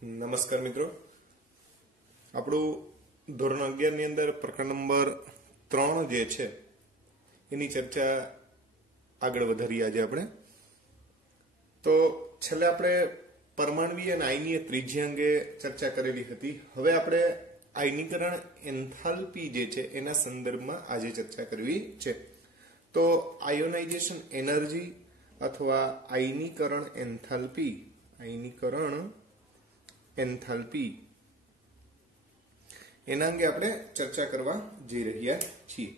નમસ્કાર મિત્રો, આપણું ધોરણ 11 ની અંદર પ્રકરણ નંબર 3 જે છે એની ચર્ચા આગળ વધારી આજે આપણે. તો છેલ્લે આપણે પરમાણવીય અને આયનીય ત્રીજી અંગે ચર્ચા કરેલી હતી. હવે આપણે આયનીકરણ એન્થાલ્પી જે છે એના સંદર્ભમાં આજે ચર્ચા કરવી છે. તો આયોનાઇઝેશન એનર્જી અથવા આયનીકરણ એન્થાલ્પી એના અંગે આપણે ચર્ચા કરવા જઈ રહ્યા છીએ.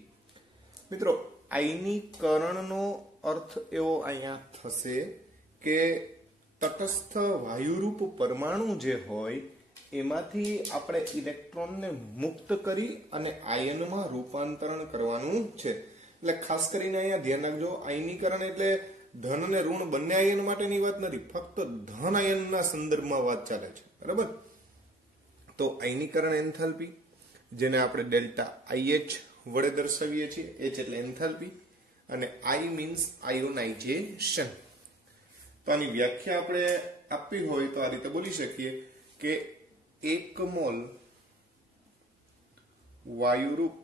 મિત્રો, આયનીકરણનો અર્થ એવો અહીંયા થશે કે તટસ્થ વાયુરૂપ પરમાણુ જે હોય એમાંથી આપણે ઇલેક્ટ્રોનને મુક્ત કરી અને આયનમાં રૂપાંતરણ કરવાનું છે. એટલે ખાસ કરીને અહીંયા ધ્યાન રાખજો, આયનીકરણ એટલે ધન અને ઋણ બંને આયન માટેની વાત નથી, ફક્ત ધન આયનના સંદર્ભમાં વાત ચાલે છે. બરાબર? તો આયનીકરણ એન્થાલ્પી, જેને આપણે ડેલ્ટા IH વડે દર્શાવીએ છીએ. H એટલે એન્થાલ્પી અને I મીન્સ આયોનાઇઝેશન. તો આની વ્યાખ્યા આપણે આપવી હોય તો આ રીતે બોલી શકીએ કે 1 મોલ વાયુરૂપ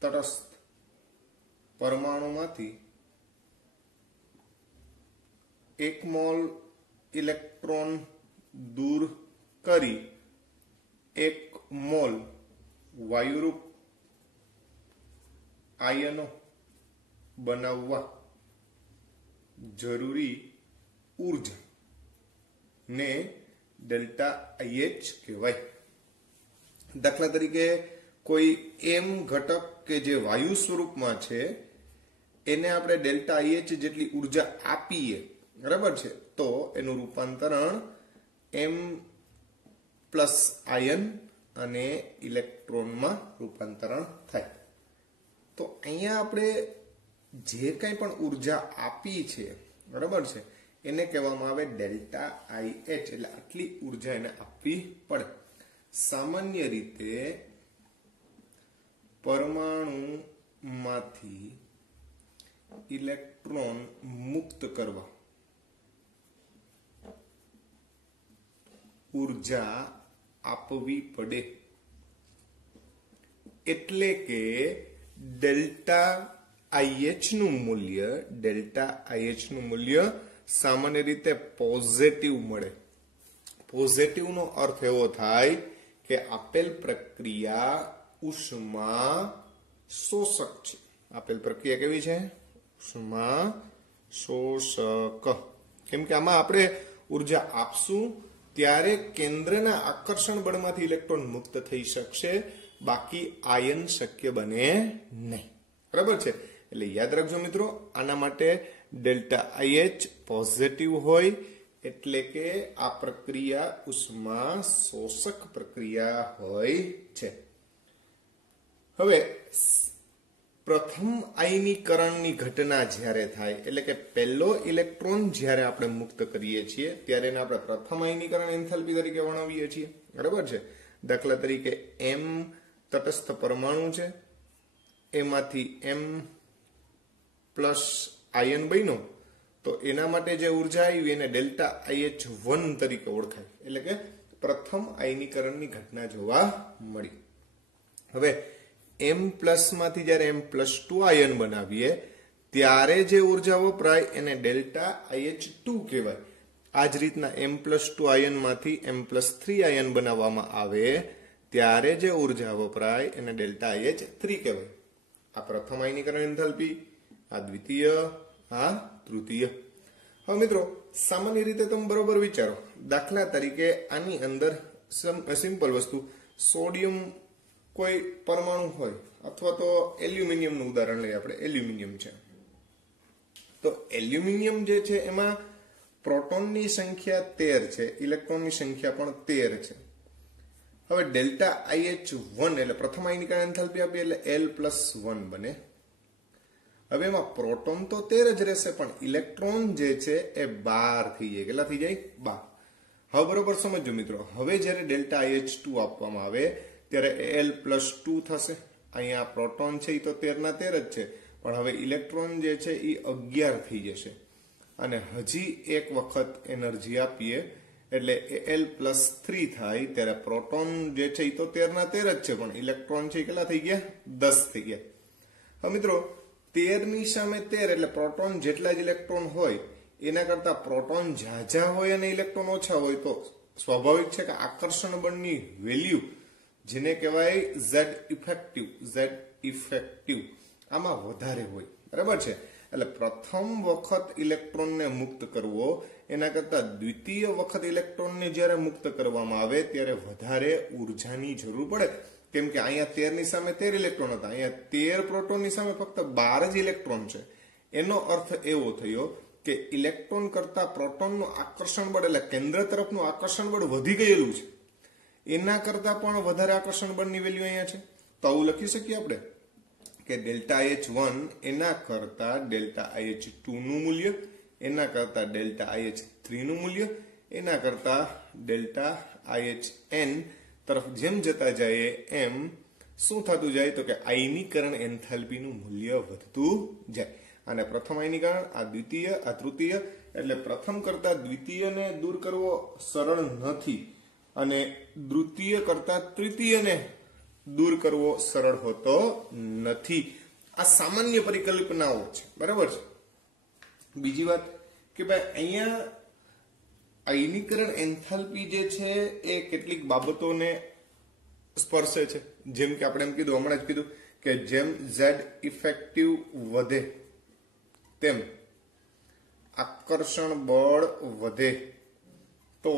તટસ્થ પરમાણુમાંથી 1 મોલ ઇલેક્ટ્રોન દૂર કરી 1 મોલ વાયુરૂપ આયનો બનાવવા જરૂરી ઉર્જા ને ડેલ્ટા IH કહેવાય. દાખલા તરીકે કોઈ M ઘટક કે જે વાયુ સ્વરૂપમાં છે એને આપણે ડેલ્ટા IH જેટલી ઉર્જા આપીએ, બરાબર છે, તો એનું રૂપાંતરણ M પ્લસ આયન અને ઇલેક્ટ્રોનમાં રૂપાંતરણ થાય. તો અહીંયા આપણે જે કંઈ પણ ઉર્જા આપી છે, બરાબર છે, એને કહેવામાં આવે ડેલ્ટા IH. એટલે આટલી ઉર્જા એને આપવી પડે. સામાન્ય રીતે પરમાણુમાંથી ઇલેક્ટ્રોન મુક્ત કરવા ઉર્જા આપવી પડે. એટલે કે ડેલ્ટા IH નું મૂલ્ય સામાન્ય રીતે પોઝિટિવ મળે. પોઝિટિવ નો અર્થ એવો થાય કે આપેલ પ્રક્રિયા ઉષ્મા શોષક છે. આપેલ પ્રક્રિયા કેવી છે? ઉષ્મા શોષક. કેમ કે આમાં આપણે ઉર્જા આપશું ત્યારે કેન્દ્રના આકર્ષણ બળમાંથી ઇલેક્ટ્રોન મુક્ત થઈ શકશે, બાકી આયન શક્ય બને નહીં. બરાબર છે? એટલે યાદ રાખજો મિત્રો, આના માટે ડેલ્ટા IH પોઝિટિવ હોય એટલે કે આ પ્રક્રિયા ઉષ્મા શોષક પ્રક્રિયા હોય છે. હવે પ્રથમ આયનીકરણની ઘટના જ્યારે થાય, એટલે કે પહેલો ઇલેક્ટ્રોન જ્યારે આપણે મુક્ત કરીએ છીએ ત્યારે એને આપણે પ્રથમ આયનીકરણ એન્થાલ્પી તરીકે વર્ણવીએ છીએ. બરાબર છે? દાખલા તરીકે M તટસ્થ પરમાણુ છે, એમાંથી M પ્લસ આયન બન્યો, તો એના માટે જે ઉર્જા આવી એને ડેલ્ટા IH1 તરીકે ઓળખાય. એટલે કે પ્રથમ આયનીકરણની ઘટના જોવા મળી. હવે M પ્લસ માંથી જયારે M+2 આયન બનાવીએ ત્યારે જે ઉર્જા વપરાય એને ડેલ્ટા IH2 કહેવાય. આ જ રીતના M+2 આયન માંથી M+3 આયન બનાવવામાં આવે ત્યારે જે ઉર્જા વપરાય એને ડેલ્ટા IH3 કહેવાય. આ પ્રથમ આયનીકરણ એન્થાલ્પી, આ દ્વિતીય, આ તૃતીય. હવે મિત્રો, સામાન્ય રીતે તમે બરોબર વિચારો. દાખલા તરીકે આની અંદર સિમ્પલ વસ્તુ, સોડિયમ કોઈ પરમાણુ હોય અથવા તો એલ્યુમિનિયમનું ઉદાહરણ લઈએ આપણે. એલ્યુમિનિયમ છે, તો એલ્યુમિનિયમ જે છે એમાં પ્રોટોનની સંખ્યા 13 છે, ઇલેક્ટ્રોનની સંખ્યા પણ 13 છે. હવે ડેલ્ટા IH1 એટલે પ્રથમ આયનીકરણ એન્થાલ્પી આપીએ એટલે L+1 બને. હવે એમાં પ્રોટોન તો 13 જ રહેશે, પણ ઇલેક્ટ્રોન જે છે એ 12 થઈ જાય. કેટલા થઈ જાય? 12. હવે બરોબર સમજો મિત્રો, હવે જ્યારે ડેલ્ટા IH2 આપવામાં આવે ત્યારે L+2 થશે. અહીંયા પ્રોટોન છે એ તો 13 ના 13 જ છે, પણ હવે ઇલેક્ટ્રોન જે છે એ 11 થઈ જશે. અને હજી એક વખત એનર્જી આપીએ એટલે Al+3 થાય ત્યારે પ્રોટોન જે છે એ તો 13 ના 13 જ છે, પણ ઇલેક્ટ્રોન છે કેટલા થઈ ગયા? 10 થઈ ગયા. હવે મિત્રો 13 ની સામે 13 એટલે પ્રોટોન જેટલા જ ઇલેક્ટ્રોન હોય એના કરતા પ્રોટોન ઝાઝા હોય અને ઇલેક્ટ્રોન ઓછા હોય તો સ્વાભાવિક છે કે આકર્ષણ બળની વેલ્યુ જેને કહેવાય Z ઇફેક્ટિવ આમાં વધારે હોય. બરાબર છે. એટલે પ્રથમ વખત ઇલેક્ટ્રોનને મુક્ત કરવો એના કરતા દ્વિતીય વખત ઇલેક્ટ્રોનને જ્યારે મુક્ત કરવામાં આવે ત્યારે વધારે ઉર્જાની જરૂર પડે, કેમ કે અહીંયા 13 ની સામે 13 ઇલેક્ટ્રોન હતા, અહીંયા 13 પ્રોટોનની સામે ફક્ત 12 જ ઇલેક્ટ્રોન છે. એનો અર્થ એવો થયો કે ઇલેક્ટ્રોન કરતા પ્રોટોનનું આકર્ષણ બળ એટલે કેન્દ્ર તરફનું આકર્ષણ બળ વધી ગયેલું છે, એના કરતા પણ વધારે આકર્ષણ બળની વેલ્યુ અહીંયા છે. તો આવું લખી શકીએ આપણે કે ડેલ્ટા H1 એના કરતા ડેલ્ટા IH2 નું મૂલ્ય, એના કરતા ડેલ્ટા IH3 નું મૂલ્ય, એના કરતા ડેલ્ટા IHN તરફ જેમ જતા જાય એમ શું થતું જાય તો કે આયનીકરણ એન્થાલ્પીનું મૂલ્ય વધતું જાય. અને પ્રથમ આયનીકરણ, આ દ્વિતીય, આ તૃતીય, એટલે પ્રથમ કરતા દ્વિતીયને દૂર કરવો સરળ નથી અને દ્વિતીય કરતા તૃતીયને દૂર કરવો સરળ હોતો નથી. આ સામાન્ય પરિકલ્પનાઓ છે. બરાબર છે. બીજી વાત કે ભાઈ અહીંયા આયનીકરણ એન્થાલ્પી જે છે એ કેટલીક બાબતોને સ્પર્શે છે. જેમ કે આપણે એમ કીધું, હમણાં જ કીધું કે જેમ Z ઇફેક્ટિવ વધે તેમ આકર્ષણ બળ વધે તો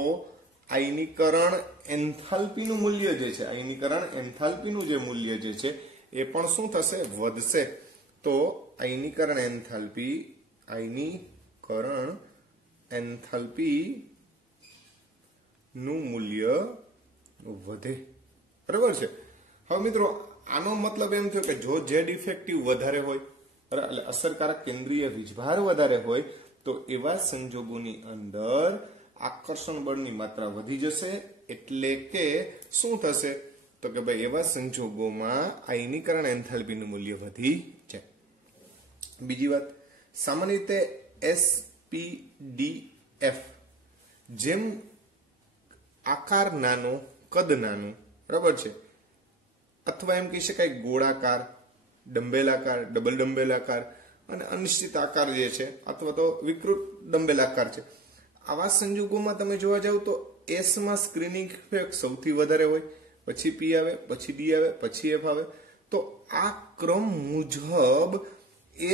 આયનીકરણ એન્થાલ્પીનું મૂલ્ય જે છે, આયનીકરણ એન્થાલ્પીનું જે મૂલ્ય જે છે એ પણ શું થશે? વધશે. તો આયનીકરણ એન્થાલ્પી નું મૂલ્ય વધે. બરાબર છે. હવે મિત્રો આનો મતલબ એમ થયો કે જો Z ઇફેક્ટિવ વધારે હોય એટલે અસરકારક કેન્દ્રીય વીજભાર વધારે હોય તો એવા સંજોગોની અંદર આકર્ષણ બળની માત્રા વધી જશે. એટલે કે શું થશે તો કે ભાઈ એવા સંજોગોમાં આયનીકરણ એન્થાલ્પીનું મૂલ્ય વધી જાય. બીજી વાત, સામાન્ય રીતે SPDF જેમ આકાર નાનો, કદ નાનું, બરાબર છે, અથવા એમ કહી શકાય ગોળાકાર, ડંબેલાકાર, ડબલ ડંબેલાકાર અને અનિશ્ચિત આકાર જે છે અથવા તો વિકૃત ડંબેલાકાર છે. આવા સંજોગોમાં તમે જોવા જાવ તો S માં સ્ક્રીનિંગ ઇફેક્ટ સૌથી વધારે હોય, પછી P આવે, પછી D આવે, પછી F આવે. તો આ ક્રમ મુજબ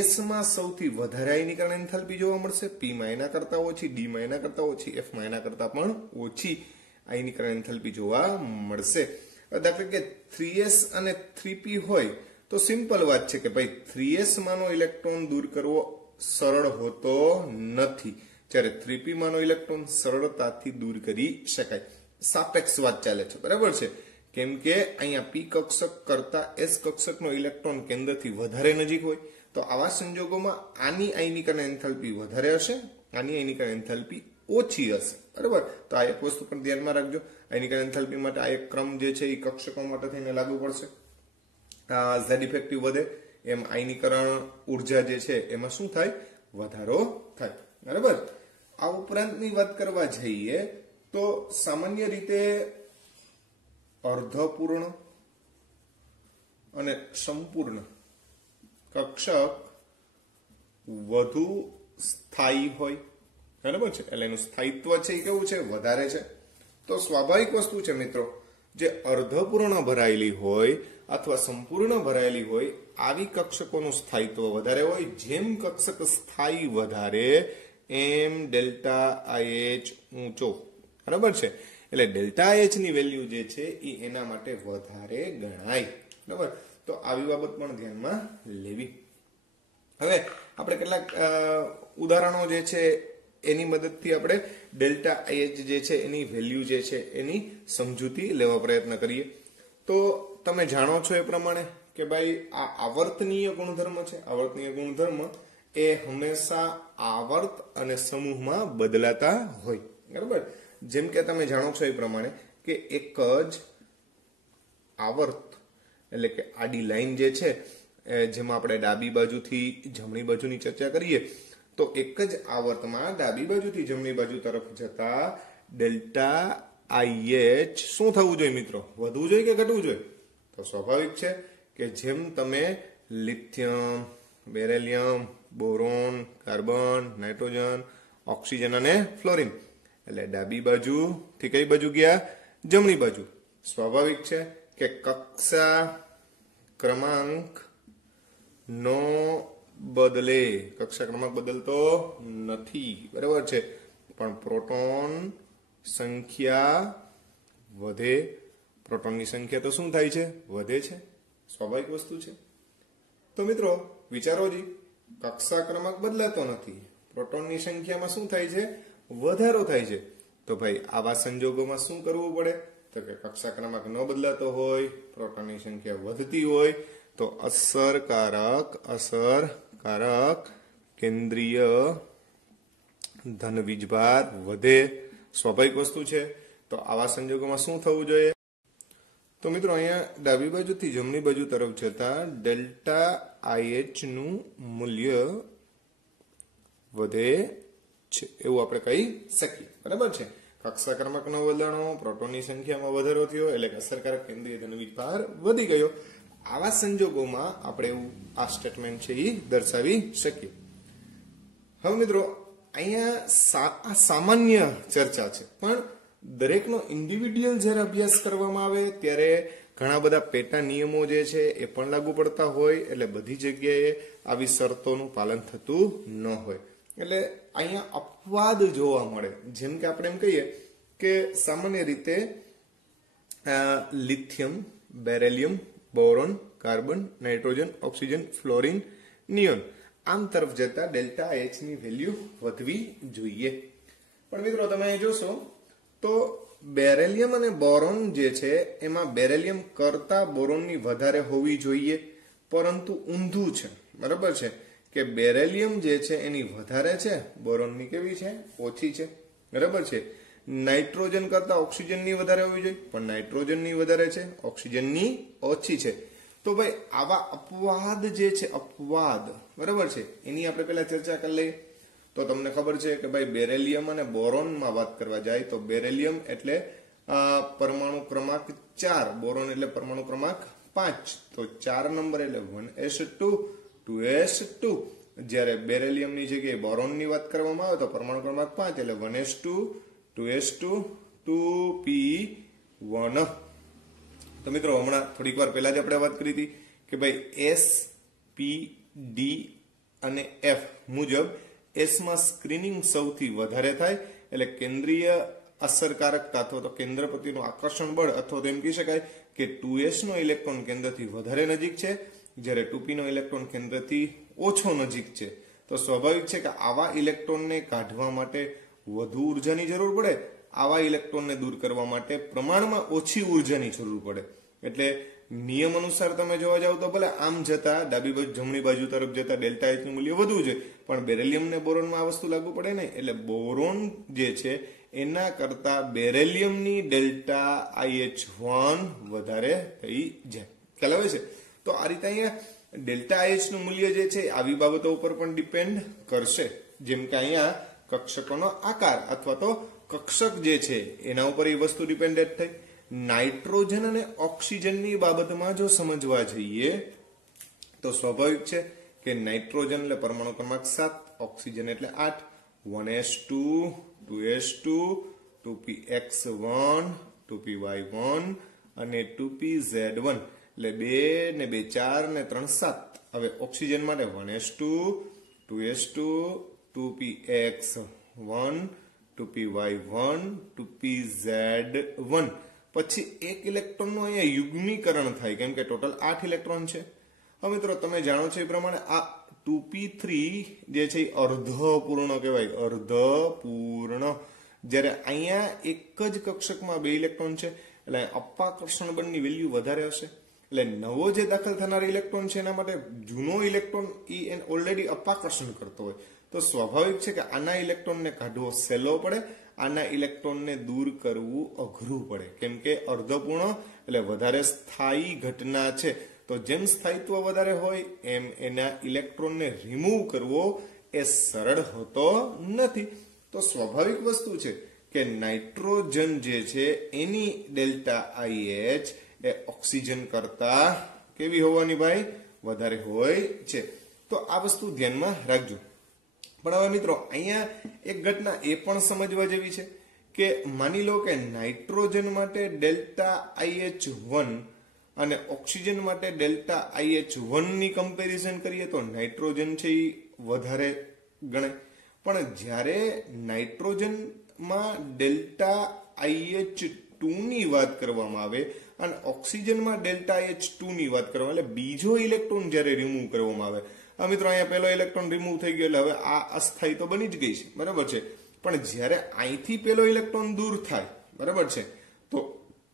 S માં સૌથી વધારે આયનીકરણ એન્થાલ્પી જોવા મળશે, P માં એના કરતા ઓછી, D માં એના કરતા ઓછી, F માં એના કરતા પણ ઓછી આયનીકરણ એન્થાલ્પી જોવા મળશે. દાખલા કે 3s અને 3p હોય તો સિમ્પલ વાત છે કે ભાઈ 3s માનો ઇલેક્ટ્રોન દૂર કરવો સરળ હોતો નથી, જ્યારે 3p માનો ઇલેક્ટ્રોન સરળતાથી દૂર કરી શકાય. સાપેક્ષ વાત ચાલે છે. બરાબર છે. કેમ કે અહીંયા P કક્ષક કરતા S કક્ષકનો ઇલેક્ટ્રોન કેન્દ્રથી વધારે નજીક હોય તો આવા સંજોગોમાં આની આયનીકરણ એન્થાલ્પી વધારે હશે, આની આયનીકરણ એન્થાલ્પી ઓછી હશે. બરાબર. તો આ એક વસ્તુ પણ ધ્યાનમાં રાખજો. આયનીકરણ એન્થાલ્પી માટે આ એક ક્રમ જે છે એ કક્ષકો માટે થઈને લાગુ પડશે. Z ઇફેક્ટિવ વધે એમ આયનીકરણ ઉર્જા જે છે એમાં શું થાય? વધારો થાય. બરાબર. આ ઉપરાંતની વાત કરવા જઈએ તો સામાન્ય રીતે અર્ધપૂર્ણ અને સંપૂર્ણ કક્ષક વધુ સ્થાયી હોય. બરાબર છે. એટલે એનું સ્થાયિત્વ છે એ કેવું છે? વધારે છે. તો સ્વાભાવિક વસ્તુ છે મિત્રો, જે અર્ધપૂર્ણ ભરાયેલી હોય અથવા સંપૂર્ણ ભરાયેલી હોય આવી કક્ષકોનું સ્થાયિત્વ વધારે હોય. જેમ કક્ષક સ્થાયી વધારે એમ ડેલ્ટા IH ઊંચો. બરાબર છે. એટલે ડેલ્ટા IH ની વેલ્યુ જે છે એ એના માટે વધારે ગણાય. બરાબર. તો આવી બાબત પણ ધ્યાનમાં લેવી. હવે આપણે કેટલાક ઉદાહરણો જે છે એની મદદથી આપણે ડેલ્ટા IH જે છે એની વેલ્યુ જે છે એની સમજૂતી લેવા પ્રયત્ન કરીએ. તો તમે જાણો છો એ પ્રમાણે કે ભાઈ આ આવર્તનીય ગુણધર્મ છે. આવર્તનીય ગુણધર્મ એ હંમેશા આવર્ત અને સમૂહમાં બદલાતા હોય. બરાબર. જેમ કે તમે જાણો છો એ પ્રમાણે કે એક જ આવર્ત એટલે કે આડી લાઈન જે છે જેમાં આપણે ડાબી બાજુથી જમણી બાજુની ચર્ચા કરીએ તો એક જ આવર્તમાં ડાબી બાજુથી જમણી બાજુ તરફ જતા ડેલ્ટા IH શું થવું જોઈએ મિત્રો? વધવું જોઈએ કે ઘટવું જોઈએ? તો સ્વાભાવિક છે કે જેમ તમે lithium, beryllium, boron, carbon, nitrogen, oxygen અને ફ્લોરિન એટલે ડાબી બાજુ થી કઈ બાજુ ગયા? જમણી બાજુ. સ્વાભાવિક છે કે કક્ષા ક્રમાંક નો બદલે, કક્ષા ક્રમાંક બદલતો નથી, બરાબર છે, પણ પ્રોટોન સંખ્યા વધે. પ્રોટોનની સંખ્યા તો શું થાય છે? વધે છે. સ્વાભાવિક વસ્તુ છે. તો મિત્રો વિચારો જી, કક્ષા ક્રમાંક બદલાતો નથી, પ્રોટોનની સંખ્યામાં શું થાય છે? વધારો થાય છે. તો ભાઈ આવા સંજોગોમાં શું કરવું પડે? તો કે કક્ષા ક્રમાંક ન બદલાતો હોય, પ્રોટોનની સંખ્યા વધતી હોય તો અસરકારક કેન્દ્રીય ધન વીજભાર વધે. સ્વાભાવિક વસ્તુ છે. તો આવા સંજોગોમાં શું થવું જોઈએ? તો મિત્રો અહીંયા ડાબી બાજુથી જમણી બાજુ તરફ જતા ડેલ્ટા IH નું મૂલ્ય વધે છે એવું આપણે કહી શકીએ, બરાબર છે. કક્ષા ક્રમાંકનો વધારો, પ્રોટોનની સંખ્યામાં વધારો થયો એટલે કે અસરકારક કેન્દ્રીય ધન વીજભાર વધી ગયો. આવા સંજોગોમાં આપણે એવું આ સ્ટેટમેન્ટ છે એ દર્શાવી શકીએ. હવે મિત્રો અહીંયા આ સામાન્ય ચર્ચા છે, પણ દરેકનો ઇન્ડિવિડ્યુઅલ જ્યારે અભ્યાસ કરવામાં આવે ત્યારે ઘણા બધા પેટા નિયમો જે છે એ પણ લાગુ પડતા હોય, એટલે બધી જગ્યાએ આવી શરતોનું પાલન થતું ન હોય. એટલે અહીંયા અપવાદ જોવા મળે. જેમ કે આપણે એમ કહીએ કે સામાન્ય રીતે lithium, beryllium, boron, carbon, nitrogen, oxygen, fluorine, neon આમ તરફ જતા ડેલ્ટા H ની વેલ્યુ વધવી જોઈએ. પણ મિત્રો તમે અહીં જોશો તો બેરેલિયમ અને બોરોન જે છે એમાં બેરેલિયમ કરતા બોરોનની વધારે હોવી જોઈએ, પરંતુ ઊંધું છે, બરાબર છે, કે બેરેલિયમ જે છે એની વધારે છે, બોરોનની કેવી છે? ઓછી છે, બરાબર છે. નાઇટ્રોજન કરતા ઓક્સિજનની વધારે હોવી જોઈએ, પણ નાઇટ્રોજનની વધારે છે, ઓક્સિજનની ઓછી છે. તો ભાઈ આવા અપવાદ જે છે, અપવાદ, બરાબર છે, એની આપણે પહેલા ચર્ચા કરી લઈએ. તો તમને ખબર છે કે ભાઈ બેરેલિયમ અને બોરોનમાં વાત કરવા જાય તો બેરેલિયમ એટલે પરમાણુ ક્રમાંક 4, બોરોન એટલે પરમાણુ ક્રમાંક 5, તો 4 નંબર એટલે 1s2 2s2. જ્યારે બેરેલિયમની જગ્યાએ બોરોનની વાત કરવામાં આવે તો પરમાણુ ક્રમાંક 5 એટલે 1s2 2s2 2p1. તો મિત્રો હમણાં થોડીક વાર પહેલા જ આપણે વાત કરી હતી કે ભાઈ S, P, D અને F મુજબ S માં સ્ક્રીનિંગ સૌથી વધારે થાય, એટલે કેન્દ્રીય અસરકારકતા અથવા તો કેન્દ્ર પ્રત્યેનું આકર્ષણ બળ, અથવા તો એમ કહી શકાય કે 2s નો ઇલેક્ટ્રોન કેન્દ્રથી વધારે નજીક છે, જ્યારે 2p નો ઇલેક્ટ્રોન કેન્દ્રથી ઓછો નજીક છે. તો સ્વાભાવિક છે કે આવા ઇલેક્ટ્રોનને કાઢવા માટે વધુ ઉર્જાની જરૂર પડે, આવા ઇલેક્ટ્રોનને દૂર કરવા માટે પ્રમાણમાં ઓછી ઉર્જાની જરૂર પડે. એટલે નિયમ અનુસાર તમે જોવા જાવ તો ભલે આમ જતા ડાબી બાજુ જમણી બાજુ તરફ જતા ડેલ્ટા H નું મૂલ્ય વધવું જોઈએ, પણ બેરેલિયમ ને બોરોનમાં આ વસ્તુ લાગુ પડે નહીં. એટલે બોરોન જે છે એના કરતા બેરેલિયમની ડેલ્ટા IH1 વધારે થઈ જાય. ખ્યાલ આવે છે? તો આ રીતે અહીંયા ડેલ્ટા IH નું મૂલ્ય જે છે આવી બાબતો ઉપર પણ ડિપેન્ડ કરશે. જેમ કે અહીંયા કક્ષકોનો આકાર અથવા તો કક્ષક જે છે એના ઉપર એ વસ્તુ ડિપેન્ડેન્ટ થઈ. નાઇટ્રોજન અને ઓક્સિજનની બાબતમાં જો સમજવા જઈએ તો સ્વાભાવિક છે કે નાઇટ્રોજન એટલે પરમાણુ ક્રમાંક 7, ઓક્સિજન એટલે 8, 1s2 2s2 2px1 2py1 અને 2pz1 એટલે 2 ને 2 4 ને 3 7. હવે ઓક્સિજન માટે 1s2 2s2 2px1 2py1 2pz1. પછી એક ઇલેક્ટ્રોનનું અહીંયા યુગ્મીકરણ થાય, કેમ કે ટોટલ 8 ઇલેક્ટ્રોન છે. હવે મિત્રો તમે જાણો છો એ પ્રમાણે આ 2p3 જે છે એ અર્ધપૂર્ણ કહેવાય, અર્ધપૂર્ણ. જ્યારે અહીંયા એક જ કક્ષકમાં 2 ઇલેક્ટ્રોન છે એટલે અપાકર્ષણ બળની વેલ્યુ વધારે હશે. એટલે નવો જે દાખલ થનાર ઇલેક્ટ્રોન છે એના માટે જૂનો ઇલેક્ટ્રોન એ ઓલરેડી અપાકર્ષણ કરતો હોય, તો સ્વાભાવિક છે કે આના ઇલેક્ટ્રોનને કાઢવો સહેલો પડે, આના ઇલેક્ટ્રોનને દૂર કરવું અઘરું પડે, કેમ કે અર્ધપૂર્ણ એટલે વધારે સ્થાયી ઘટના છે. તો જેમ સ્થાયિત્વ વધારે હોય એમ એના ઇલેક્ટ્રોનને રિમૂવ કરવો એ સરળ હોતો નથી. તો સ્વાભાવિક વસ્તુ છે કે નાઇટ્રોજન જે છે એની ડેલ્ટા IH એ ઓક્સિજન કરતા કેવી હોવાની ભાઈ? વધારે હોય છે. તો આ વસ્તુ ધ્યાનમાં રાખજો. પણ હવે મિત્રો અહીંયા એક ઘટના એ પણ સમજવા જેવી છે કે માની લો કે નાઇટ્રોજન માટે ડેલ્ટા IH1 અને ઓક્સિજન માટે ડેલ્ટા IH1 ની કમ્પેરિઝન કરીએ તો નાઇટ્રોજન છે એ વધારે ગણે. પણ જ્યારે નાઇટ્રોજનમાં ડેલ્ટા IH2 ની વાત કરવામાં આવે અને ઓક્સિજનમાં ડેલ્ટા IH2 ની વાત કરવામાં એટલે બીજો ઇલેક્ટ્રોન જ્યારે રિમૂવ કરવામાં આવે, આ મિત્રો અહીંયા પહેલો ઇલેક્ટ્રોન રિમૂવ થઈ ગયો એટલે હવે આ અસ્થાયી તો બની જ ગઈ છે, બરાબર છે. પણ જ્યારે અહીંથી પેલો ઇલેક્ટ્રોન દૂર થાય, બરાબર છે, તો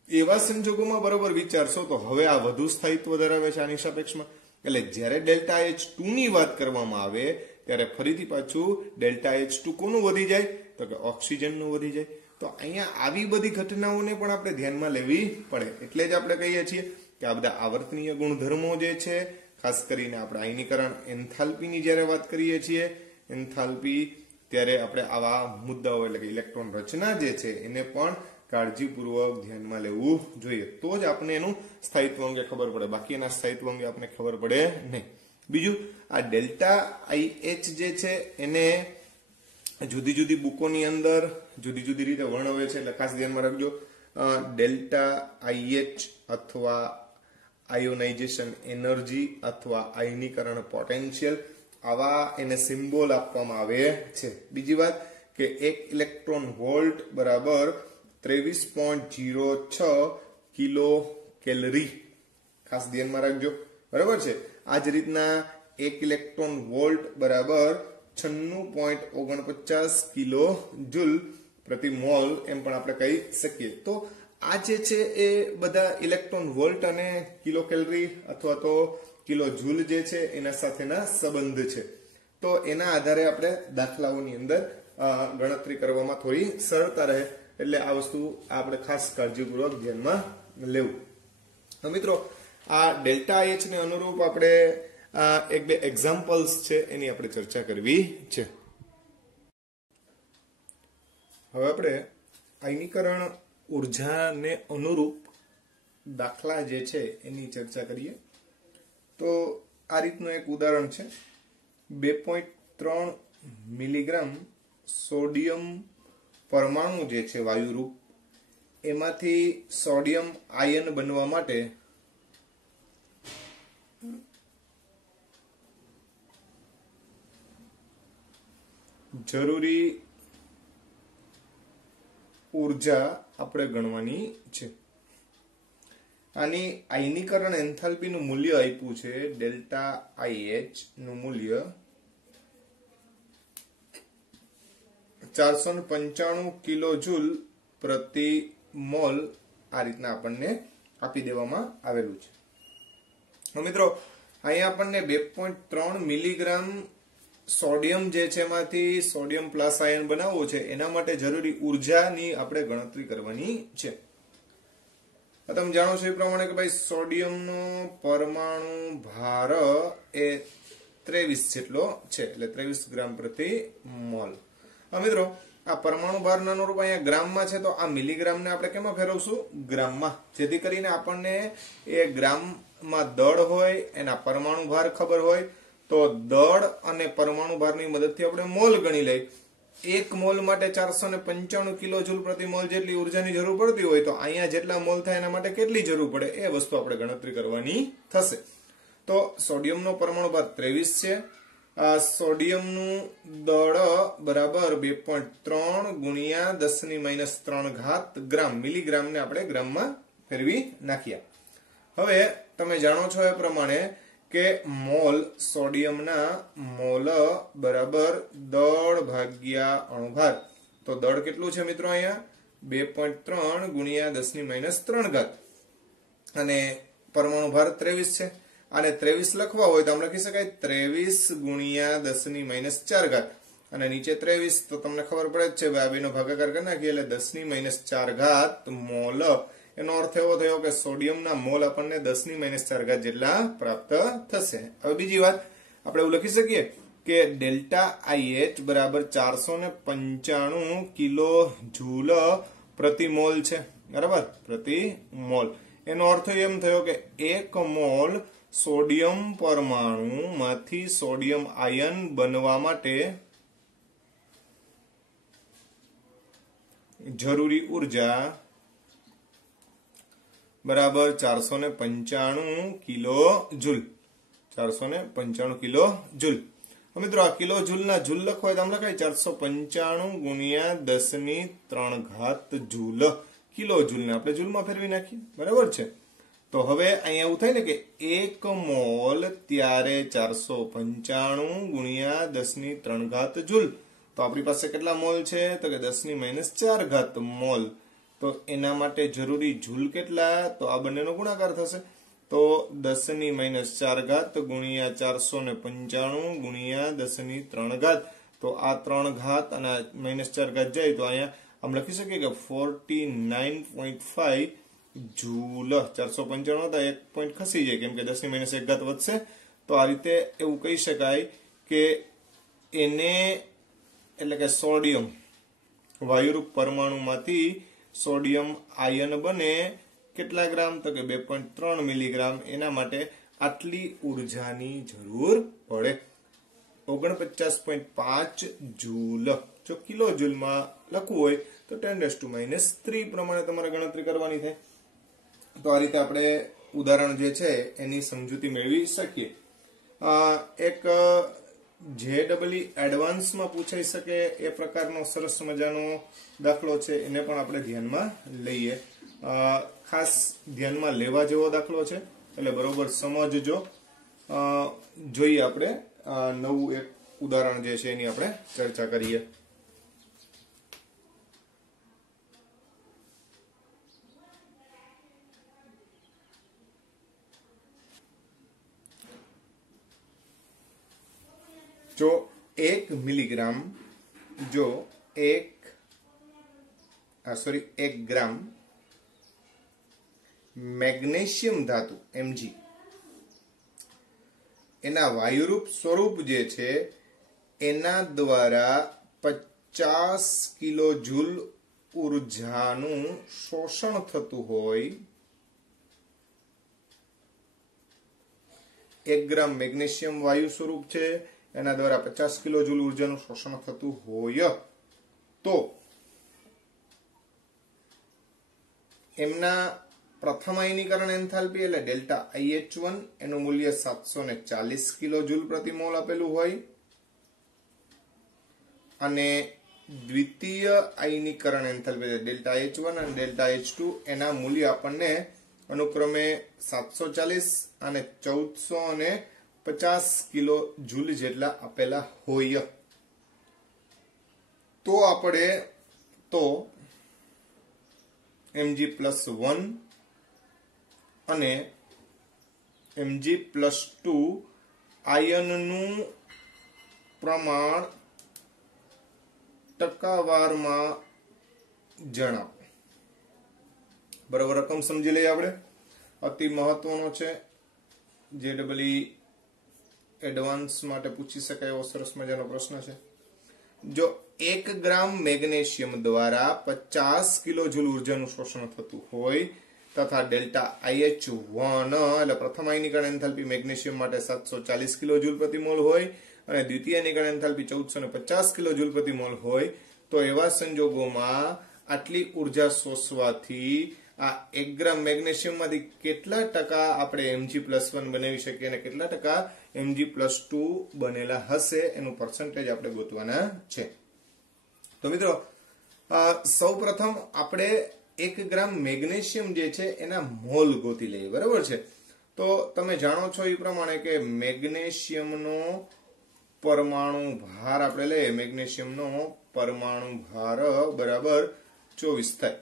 એવા સંજોગોમાં બરાબર વિચારશો તો હવે આ વધુ સ્થાયિત્વ ધરાવે છે આની સાપેક્ષમાં. એટલે જ્યારે ડેલ્ટા IH2 ની વાત કરવામાં આવે ત્યારે ફરીથી પાછું ડેલ્ટા IH2 કોનું વધી જાય? તો કે ઓક્સિજનનું વધી જાય. તો અહીંયા આવી બધી ઘટનાઓને પણ આપણે ધ્યાનમાં લેવી પડે. એટલે જ આપણે કહીએ છીએ કે આ બધા આવર્તનીય ગુણધર્મો જે છે, ખાસ કરીને આપણે આયનીકરણ એન્થાલ્પીની જ્યારે વાત કરીએ છીએ, એન્થાલ્પી, ત્યારે આપણે આવા મુદ્દાઓ એટલે કે ઇલેક્ટ્રોન રચના જે છે એને પણ કાળજીપૂર્વક ધ્યાનમાં લેવું જોઈએ. તો જ આપણે એનું સ્થાયિત્વ અંગે ખબર પડે, બાકી એના સ્થાયિત્વ અંગે આપણે ખબર પડે નહીં. બીજું, આ ડેલ્ટા IH જે છે એને જુદી જુદી બુકોની અંદર જુદી જુદી રીતે વર્ણવે છે, એટલે ખાસ ધ્યાનમાં રાખજો. ડેલ્ટા IH અથવા આયોનાઇઝેશન એનર્જી અથવા આયનીકરણ પોટેન્શિયલ, આવા એને સિમ્બોલ આપવામાં આવે છે. બીજી વાત કે 1 ઇલેક્ટ્રોન વોલ્ટ બરાબર 23.06 કિલો કેલરી, ખાસ ધ્યાનમાં રાખજો, બરાબર છે. આ જ રીતના 1 ઇલેક્ટ્રોન વોલ્ટ બરાબર 96.49 કિલો જૂલ પ્રતિ મોલ એમ પણ આપણે કહી શકીએ. તો આ જે છે એ બધા ઇલેક્ટ્રોન વોલ્ટ અને કિલો કેલરી અથવા તો કિલો જૂલ જે છે એના સાથેના સંબંધ છે. તો એના આધારે આપણે દાખલાઓની અંદર ગણતરી કરવામાં થોડી સરળતા રહે, એટલે આ વસ્તુ આપણે ખાસ કાળજીપૂર્વક ધ્યાનમાં લેવું. મિત્રો, આ ડેલ્ટા IH ને અનુરૂપ આપણે એક બે એક્ઝામ્પલ્સ છે એની આપણે ચર્ચા કરવી છે. હવે આપણે આયનીકરણ ઉર્જાને અનુરૂપ દાખલા જે છે એની ચર્ચા કરીએ. તો આ રીતનું એક ઉદાહરણ છે. 2.3 મિલીગ્રામ સોડિયમ પરમાણુ જે છે વાયુરૂપ, એમાંથી સોડિયમ આયન બનવા માટે જરૂરી ઉર્જા આપણે ગણવાની છે. આની આયનીકરણ એન્થાલ્પીનું મૂલ્ય આપ્યું છે ડેલ્ટા IH નું મૂલ્ય 495 કિલો જૂલ પ્રતિ મોલ આ રીતના આપણને આપી દેવામાં આવેલું છે. મિત્રો, અહીંયા આપણને 2.3 મિલીગ્રામ સોડિયમ જે છે એમાંથી સોડિયમ પ્લસ આયન બનાવવું છે, એના માટે જરૂરી ઉર્જાની આપણે ગણતરી કરવાની છે. તમે જાણો છો એ પ્રમાણે કે ભાઈ સોડિયમનો પરમાણુ ભાર એ 23 જેટલો છે, એટલે 23 ગ્રામ પ્રતિ મોલ. મિત્રો, આ પરમાણુ ભારના અનુરૂપ અહીંયા ગ્રામમાં છે, તો આ મિલીગ્રામને આપણે કેમાં ફેરવશું? ગ્રામમાં, જેથી કરીને આપણને એ ગ્રામમાં દળ હોય, એના પરમાણુ ભાર ખબર હોય, તો દળ અને પરમાણુ ભારની મદદથી આપણે મોલ ગણી લઈએ. 1 મોલ માટે 495 કિલો જૂલ પ્રતિ મોલ જેટલી ઉર્જાની જરૂર પડતી હોય, તો અહીંયા જેટલા મોલ થાય એના માટે કેટલી જરૂર પડે એ વસ્તુ આપણે ગણતરી કરવાની થશે. તો સોડિયમનો પરમાણુ ભાર 23 છે. સોડિયમનું દળ બરાબર 2.3 ગુણ્યા 10⁻³ ગ્રામ, મિલીગ્રામને આપણે ગ્રામમાં ફેરવી નાખ્યા. હવે તમે જાણો છો એ પ્રમાણે કે મોલ સોડિયમના મોલ બરાબર દળ ભાગ્યા અણુભાર. તો દળ કેટલું છે મિત્રો? અહીંયા 2.3 ગુણ્યા 10⁻³ અને પરમાણુ ભાર 23 છે. અને 23 લખવા હોય તો આપણે લખી શકાય 23 ગુણ્યા 10⁻⁴ અને નીચે 23, તો તમને ખબર પડે જ છે ભાઈ, આ બેનો ભાગાકાર કરી નાખીએ એટલે 10⁻⁴ મોલ. એનો અર્થ એવો થયો કે સોડિયમના મોલ આપણને 10⁻⁴ જેટલા પ્રાપ્ત થશે. હવે બીજી વાત, આપણે એવું લખી શકીએ કે ડેલ્ટા IH બરાબર 495 કિલો જૂલ પ્રતિ મોલ છે, બરાબર, પ્રતિ મોલ. એનો અર્થ એમ થયો કે 1 મોલ સોડિયમ પરમાણુ માંથી સોડિયમ આયન બનવા માટે જરૂરી ઉર્જા બરાબર 495 કિલો જૂલ. 495 kilo joule. મિત્રો આ કિલો જૂલ ના જૂલ લખવા હોય તો આમ લખાય 495 ગુણ્યા 10⁻³ જૂલ. કિલો જૂલ ને આપણે જૂલમાં ફેરવી નાખીએ, બરાબર છે. તો હવે અહીંયા એવું થાય ને કે 1 મોલ ત્યારે 495 ગુણ્યા 10⁻³ જૂલ. તો આપણી પાસે કેટલા મોલ છે? તો કે 10⁻⁴ મોલ. તો એના માટે જરૂરી જૂલ કેટલા? તો આ બંનેનો ગુણાકાર થશે. તો 10⁻⁴ ગુણ્યા 495 ગુણ્યા 10⁻⁴. તો આ 3 ઘાત અને -4 જાય તો અહીંયા આમ લખી શકીએ કે 49.5 જૂલ. 495 હતા, 1 પોઈન્ટ ખસી જાય કેમ કે 10⁻⁴ વધશે. તો આ રીતે એવું કહી શકાય કે એને એટલે કે સોડિયમ વાયુરૂપ પરમાણુમાંથી સોડિયમ આયન બને કેટલા ગ્રામ? તો કે 2.3 મિલીગ્રામ. એના માટે આટલી ઉર્જાની જરૂર પડે. 49.5 જૂલ. જો કિલો જૂલમાં લખવું હોય તો 10⁻³ પ્રમાણે તમારે ગણતરી કરવાની થાય. તો આ રીતે આપણે ઉદાહરણ જે છે એની સમજૂતી મેળવી શકીએ. એક JEE એડવાન્સમાં પૂછાઈ શકે એ પ્રકારનો સરસ મજાનો દાખલો છે, એને પણ આપણે ધ્યાનમાં લઈએ. ખાસ ધ્યાનમાં લેવા જેવો દાખલો છે, એટલે બરોબર સમજજો. જોઈએ આપણે નવું એક ઉદાહરણ જે છે એની આપણે ચર્ચા કરીએ. જો 1 મિલીગ્રામ જો 1 ગ્રામ મેગ્નેશિયમ ધાતુ Mg એના વાયુરૂપ સ્વરૂપ જે છે એના દ્વારા 50 કિલો જૂલ ઉર્જાનું શોષણ થતું હોય. 1 ગ્રામ મેગ્નેશિયમ વાયુ સ્વરૂપ છે, એના દ્વારા 50 કિલો જૂલ ઉર્જાનું શોષણ થતું હોય તો એમના પ્રથમ આયનીકરણ એન્થાલ્પી એટલે ડેલ્ટા IH1 એનું મૂલ્ય 740 કિલો જૂલ પ્રતિ મોલ આપેલું હોય અને દ્વિતીય આયનીકરણ એન્થાલ્પી એટલે ડેલ્ટા H1 અને ડેલ્ટા H2 એના મૂલ્ય આપણને અનુક્રમે 740 અને 1450 કિલો જૂલ જેટલા આપેલા હોય. તો આપણે તો Mg+1 અને Mg+2 આયનનું પ્રમાણ ટકાવારમાં જણાવો. બરાબર, રકમ સમજી લઈએ આપણે. અતિ મહત્વનો છે, JEE એડવાન્સ માટે પૂછી શકાય એવો સરસ મજાનો પ્રશ્ન છે. જો 1 ગ્રામ મેગ્નેશિયમ દ્વારા 50 કિલો જૂલ ઉર્જાનું શોષણ થતું હોય તથા ડેલ્ટા IH1 એટલે પ્રથમ આયનીકરણ એન્થાલ્પી મેગ્નેશિયમ માટે 740 કિલો જૂલ પ્રતિ મોલ હોય અને દ્વિતીય આયનીકરણ એન્થાલ્પી 1450 કિલો જૂલ પ્રતિ મોલ હોય તો એવા સંજોગોમાં આટલી ઉર્જા શોષવાથી આ 1 ગ્રામ મેગ્નેશિયમ માંથી કેટલા ટકા આપણે Mg+1 બનાવી શકીએ અને કેટલા ટકા Mg+2 બનેલા હશે એનું પર્સન્ટેજ આપણે ગોતવાના છે. તો મિત્રો સૌપ્રથમ આપણે 1 ગ્રામ મેગ્નેશિયમ જે છે એના મોલ ગોતી લઈએ, બરાબર છે. તો તમે જાણો છો એ પ્રમાણે કે મેગ્નેશિયમનો પરમાણુ ભાર આપણે લઈએ, મેગ્નેશિયમનો પરમાણુ ભાર બરાબર 24 થાય.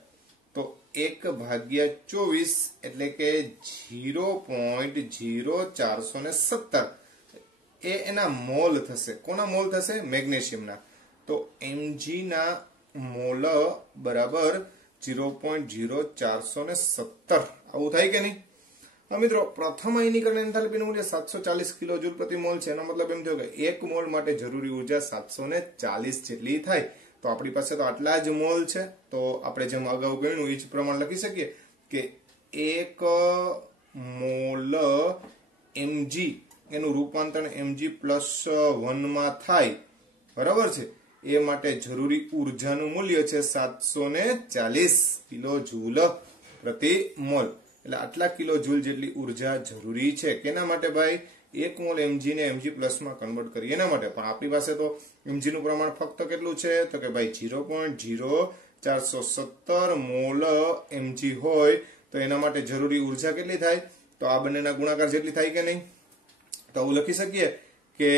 તો 1/24 એટલે કે 0.0417 એ એના મોલ થશે. કોના મોલ થશે? મેગ્નેશિયમના. તો Mg ના મોલ બરાબર 0.0417 આવું થાય કે નહીં? હવે મિત્રો પ્રથમ આયનીકરણ એન્થાલ્પીનું મૂલ્ય 740 કિલો જૂલ પ્રતિ મોલ છે. એનો મતલબ એમ થયો કે 1 મોલ માટે જરૂરી ઉર્જા 740 જેટલી થાય. તો આપણી પાસે તો આટલા જ મોલ છે. તો આપણે જેમ અગાઉ ગણ્યું એ જ પ્રમાણે લખી શકીએ કે 1 મોલ mg એનું રૂપાંતર mg+1 માં થાય, બરાબર છે. એ માટે જરૂરી ઉર્જાનું મૂલ્ય છે 740 કિલો જૂલ પ્રતિ મોલ. એટલે આટલા કિલો જૂલ જેટલી ઉર્જા જરૂરી છે. કેના માટે ભાઈ? 1 મોલ mg ને mg+ માં કન્વર્ટ કરીએ એના માટે. પણ આપણી પાસે તો mg નું પ્રમાણ ફક્ત કેટલું છે? તો કે ભાઈ 0.0417 મોલ mg હોય તો એના માટે જરૂરી ઉર્જા કેટલી થાય? તો આ બંનેના ગુણાકાર જેટલી થાય કે નહીં? તો હું લખી શકીએ કે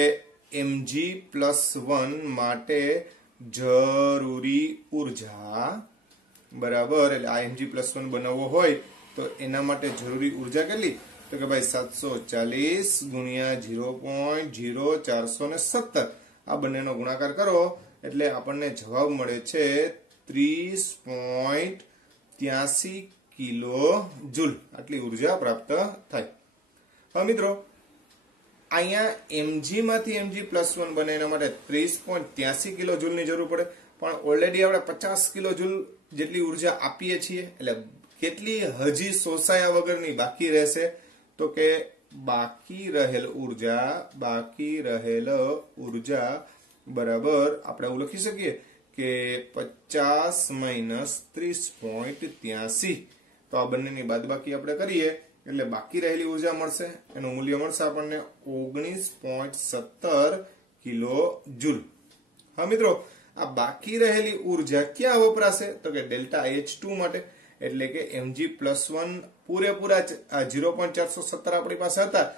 mg+1 માટે જરૂરી ઉર્જા બરાબર, એટલે આ mg+1 બનાવવો હોય તો એના માટે જરૂરી ઉર્જા કેટલી? તો કે ભાઈ 740 ગુણ્યા 0.0417 આ બંનેનો ગુણાકાર કરો એટલે આપણને જવાબ મળે છે 30.83 કિલો જૂલ. આટલી ઉર્જા પ્રાપ્ત થાય. હવે મિત્રો અહીંયા mg માંથી mg+1 બને એના માટે 30.83 કિલો જૂલ ની જરૂર પડે. પણ ઓલરેડી આપણે 50 કિલો જૂલ જેટલી ઉર્જા આપીએ છીએ. એટલે કેટલી હજી શોષાયા વગરની બાકી રહેશે? તો કે બાકી રહેલ ઉર્જા બરાબર આપણે એવું લખી શકીએ કે 50 - 30.83. તો આ બંનેની બાદબાકી આપણે કરીએ એટલે બાકી રહેલી ઉર્જા મળશે. એનું મૂલ્ય મળશે આપણને 19.17 કિલો જૂલ. હા મિત્રો, આ બાકી રહેલી ઉર્જા ક્યાં વપરાશે? તો કે ડેલ્ટા H2 માટે. એટલે કે mg+1 પૂરેપૂરા 0.417 આપણી પાસે હતા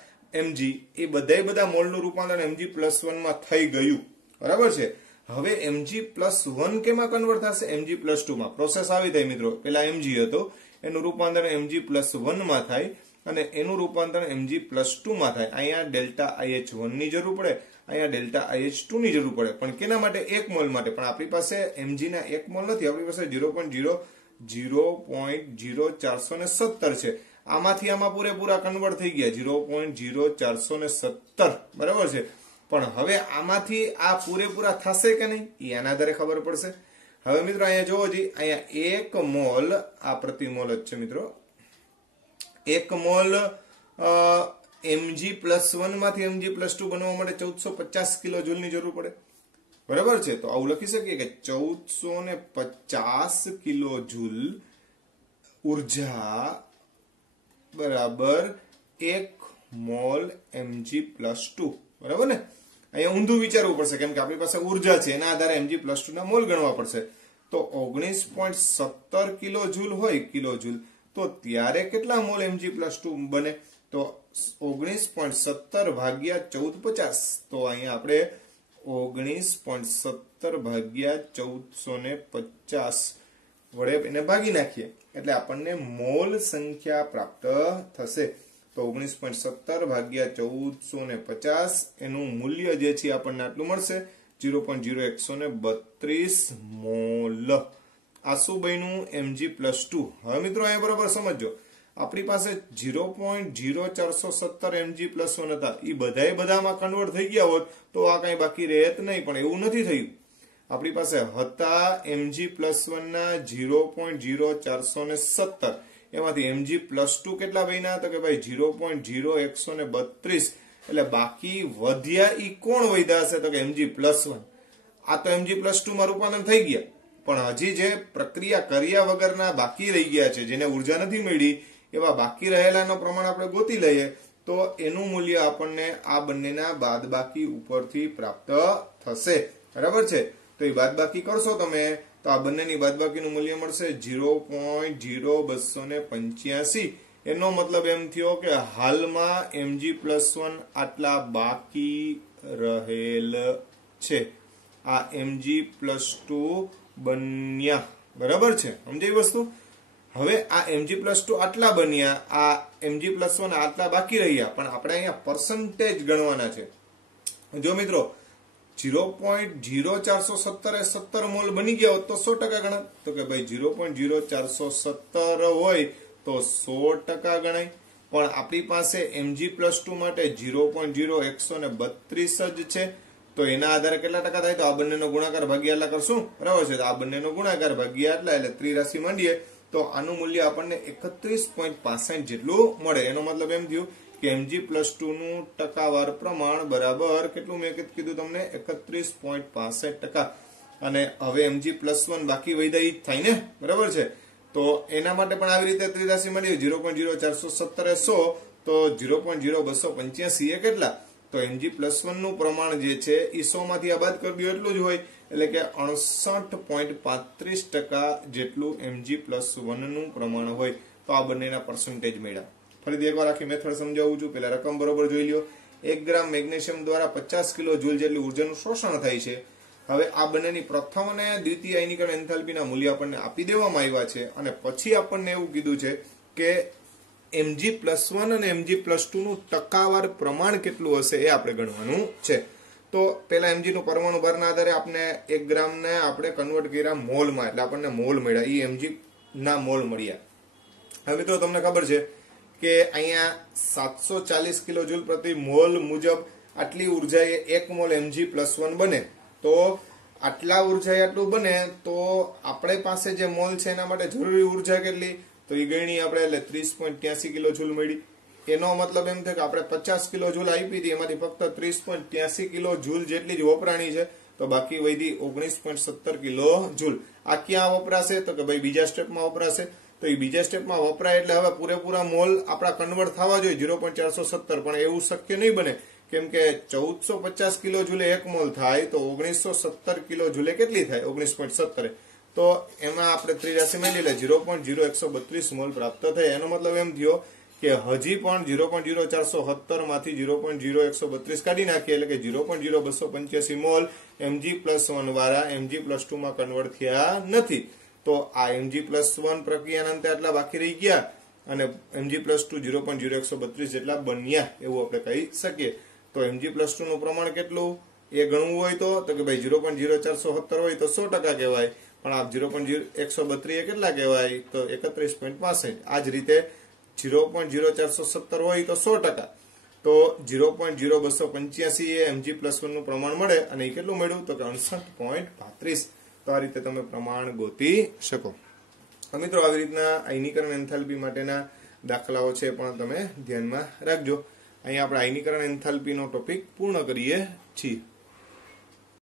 mg, એ બધા મોલનું રૂપાંતર mg+1 માં થઈ ગયું, બરાબર છે. હવે mg+1 કેમાં કન્વર્ટ થશે? mg+2 માં. પ્રોસેસ આવી થાય મિત્રો. પેલા mg હતો એનું રૂપાંતર mg+1 માં થાય અને એનું રૂપાંતર mg+2 માં થાય. અહીંયા ડેલ્ટા IH1 ની જરૂર પડે, અહીંયા ડેલ્ટા IH2 ની જરૂર પડે. પણ કેના માટે? 1 મોલ માટે. પણ આપણી પાસે mg ના 1 મોલ નથી, આપણી પાસે 0.0417 છે. આમાંથી આમાં પૂરેપૂરા કન્વર્ટ થઈ ગયા 0.0417, બરાબર છે. પણ હવે આમાંથી આ પૂરેપૂરા થશે કે નહીં એ આના આધારે ખબર પડશે. હવે મિત્રો અહીંયા જોવો જી, અહીંયા 1 મોલ આ પ્રતિ મોલ જ છે મિત્રો. 1 મોલ mg+1 માંથી mg+2 બનવા માટે 1450 કિલો જૂલ ની જરૂર પડે, બરાબર છે. તો આવું લખી શકીએ કે 1450 કિલો જૂલ ઉર્જા બરાબર 1 મોલ mg+2, બરાબર ને? અહીંયા ઊંધું વિચારવું પડશે કેમ કે આપણી પાસે ઉર્જા છે, એના આધારે mg+2 ના મોલ ગણવા પડશે. તો 19.17 કિલો જૂલ હોય કિલો જૂલ, તો ત્યારે કેટલા મોલ mg+2 બને? તો 19.17 ભાગ્યા 1450. તો અહીંયા આપણે 19.17 ભાગ્યા 1450 વડે એને ભાગી નાખીએ એટલે આપણને મોલ સંખ્યા પ્રાપ્ત થશે. તો 19.17 ભાગ્યા 1450 એનું મૂલ્ય જે છે આપણને આટલું મળશે 0.0132 મોલ. આ શું બન્યું? mg+2. હવે મિત્રો અહીંયા બરાબર સમજો, આપણી પાસે 0.0417 mg+1 હતા, એ બધામાં કન્વર્ટ થઈ ગયા હોત તો આ કઈ બાકી રહેત નહીં. પણ એવું નથી થયું. આપણી પાસે હતા mg+1 ના 0.0417, એમાંથી mg+2 કેટલા બન્યા? તો કે ભાઈ 0.0132. એટલે બાકી વધ્યા ઈ કોણ વધ્યા હશે? તો કે mg+1. આ તો mg+2 માં રૂપાંતર થઈ ગયા, પણ હજી જે પ્રક્રિયા કર્યા વગરના બાકી રહી ગયા છે, જેને ઉર્જા નથી મળી, એવા બાકી રહેલાનો પ્રમાણ આપણે ગોતી લઈએ તો એનું મૂલ્ય આપણને આ બંનેના બાદબાકી ઉપરથી પ્રાપ્ત થશે, બરાબર છે. તો એ બાદબાકી કરશો તમે તો આ બંનેની બાદબાકીનું મૂલ્ય મળશે 0.0285. એનો મતલબ એમ થયો કે હાલમાં mg+1 આટલા બાકી રહેલ છે. આ mg+2 બન્યા, બરાબર છે, સમજાય વસ્તુ? હવે આ mg+2 આટલા બન્યા, આ mg+1 આટલા બાકી રહ્યા, પણ આપણે અહીંયા પર્સન્ટેજ ગણવાના છે. જો મિત્રો 0.0417 એ 17 મોલ બની ગયા હોત તો 100% ગણાય. તો કે ભાઈ 0.0417 હોય તો 100% ગણાય. પણ આપણી પાસે Mg+2 માટે 0.0132 જ છે, તો એના આધારે કેટલા ટકા થાય? તો આ બંનેનો ગુણાકાર ભાગ્યા એટલા કરશું, બરાબર છે? તો આ બંનેનો ગુણાકાર ભાગ્યા એટલા, એટલે ત્રિરાશિ માંડીએ તો આનું મૂલ્ય આપણને 31.65 જેટલું મળે. એનો મતલબ એમ થયું કે Mg+2 નું ટકાવાર પ્રમાણ બરાબર કેટલું મેં કીધું તમને? 31.65%. અને હવે Mg+1 બાકી વધ્યા ઈ જ થાય ને, બરાબર છે? તો એના માટે પણ આવી રીતે ત્રિરાશિ માંડીએ 0.0417 100, તો 0.0285 એ કેટલા? તો Mg+1 નું પ્રમાણ જે છે એ 100 માંથી આ બાદ કરી દો એટલું જ હોય, એટલે કે 68.35% જેટલું Mg+1 નું પ્રમાણ હોય. તો આ બંનેના પર્સન્ટેજ મળ્યા. ફરીથી એકવાર આખી મેથડ સમજાવું છું. પેલા રકમ બરોબર જોઈ લ્યો. 1 ગ્રામ મેગ્નેશિયમ દ્વારા 50 કિલો જૂલ જેટલી ઉર્જાનું શોષણ થાય છે. હવે આ બંનેની પ્રથમ અને દ્વિતીય આયનીકરણ એન્થાલ્પીના મૂલ્ય આપણને આપી દેવામાં આવ્યા છે, અને પછી આપણને એવું કીધું છે કે Mg+1 અને Mg+2 નું ટકાવાર પ્રમાણ કેટલું હશે એ આપણે ગણવાનું છે. તો પેલા Mg નું પરમાણુ ભારના આધારે આપણે 1 ગ્રામને આપણે કન્વર્ટ કર્યા મોલમાં, એટલે આપણને મોલ મળ્યા, એ Mg ના મોલ મળ્યા. હવે મિત્રો તમને ખબર છે કે અહીંયા 740 કિલો જૂલ પ્રતિ મોલ મુજબ આટલી ઉર્જાએ 1 મોલ Mg+1 બને. તો આટલા ઉર્જા આટલું બને તો આપણે પાસે જે મોલ છે એના માટે જરૂરી ઉર્જા કેટલી? તો એ ગણી આપણે, એટલે 30.83 કિલો જૂલ મળી. એનો મતલબ એમ થાય કે આપણે 50 કિલો જૂલ આપી હતી, એમાંથી ફક્ત 30.83 કિલો જૂલ જેટલી જ વપરાણી છે, તો બાકી વધી 19.17 કિલો જૂલ. આ ક્યાં વપરાશે? તો કે ભાઈ બીજા સ્ટેપમાં વપરાશે. તો એ બીજા સ્ટેપમાં વપરાય એટલે હવે પૂરેપૂરા મોલ આપણા કન્વર્ટ થવા જોઈએ 0.417, પણ એવું શક્ય નહીં બને, કેમ કે 1450 કિલો જૂલે 1 મોલ થાય, તો 1917 કિલો જૂલે કેટલી થાય? 19.17. તો એમાં આપણે ત્રિરાશિ માંડી લે 0.0132 મોલ પ્રાપ્ત થાય. એનો મતલબ એમ થયો કે હજી પણ 0.0417 માંથી 0.0132 કાઢી નાખીએ, એટલે કે 0.0285 મોલ Mg+1 વાળા Mg+2 માં કન્વર્ટ થયા નથી. તો આ Mg+1 પ્રક્રિયાના અંતે આટલા બાકી રહી ગયા, અને Mg+2 0.0132 જેટલા બન્યા, એવું આપણે કહી શકીએ. તો Mg+2 નું પ્રમાણ કેટલું એ ગણવું હોય તો કે ભાઈ 0.0417 હોય તો 100% કહેવાય, પણ આ 0.132 એ કેટલા કહેવાય? તો 31.65. આ જ રીતે 0.0417 હોય તો 100%, તો 0.0285 એ Mg+1 નું પ્રમાણ મળે, અને એ કેટલું મળ્યું? તો કે 68.35. તો આ રીતે તમે પ્રમાણ ગોતી શકો. મિત્રો આવી રીતના આયનીકરણ એન્થાલ્પી માટેના દાખલાઓ છે, પણ તમે ધ્યાનમાં રાખજો. અહીંયા આપણે આયનીકરણ એન્થાલ્પીનો ટોપિક પૂર્ણ કરીએ છીએ.